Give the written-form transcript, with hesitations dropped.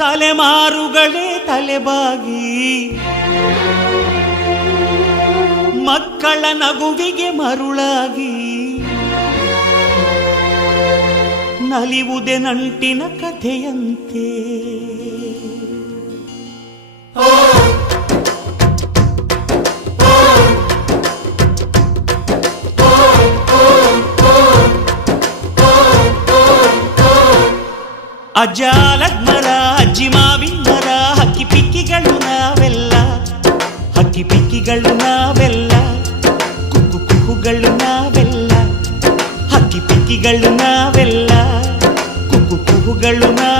ತಲೆಮಾರುಗಳೇ ತಲೆಬಾಗಿ ಮಕ್ಕಳ ನಗುವಿಗೆ ಮರುಳಾಗಿ ನಲಿವುದೆ ನಂಟಿನ ಕಥೆಯಂತೆ. ಅಜ್ಜಾಲದ ಮರ ಅಜ್ಜಿ ಮಾವಿನ ಮರ ಹಕ್ಕಿ ಪಿಕ್ಕಿಗಳು ನಾವೆಲ್ಲ, ಹಕ್ಕಿ ಪಿಕ್ಕಿಗಳು ನಾವೆಲ್ಲ, ಕುಕ್ಕು ಕುಕ್ಕುಗಳು ನಾವೆಲ್ಲ, ಹಕ್ಕಿ ಪಿಕ್ಕಿಗಳು ನಾವೆಲ್ಲ, ಕುಕ್ಕು ಕುಕ್ಕುಗಳು ನಾವೆಲ್ಲ.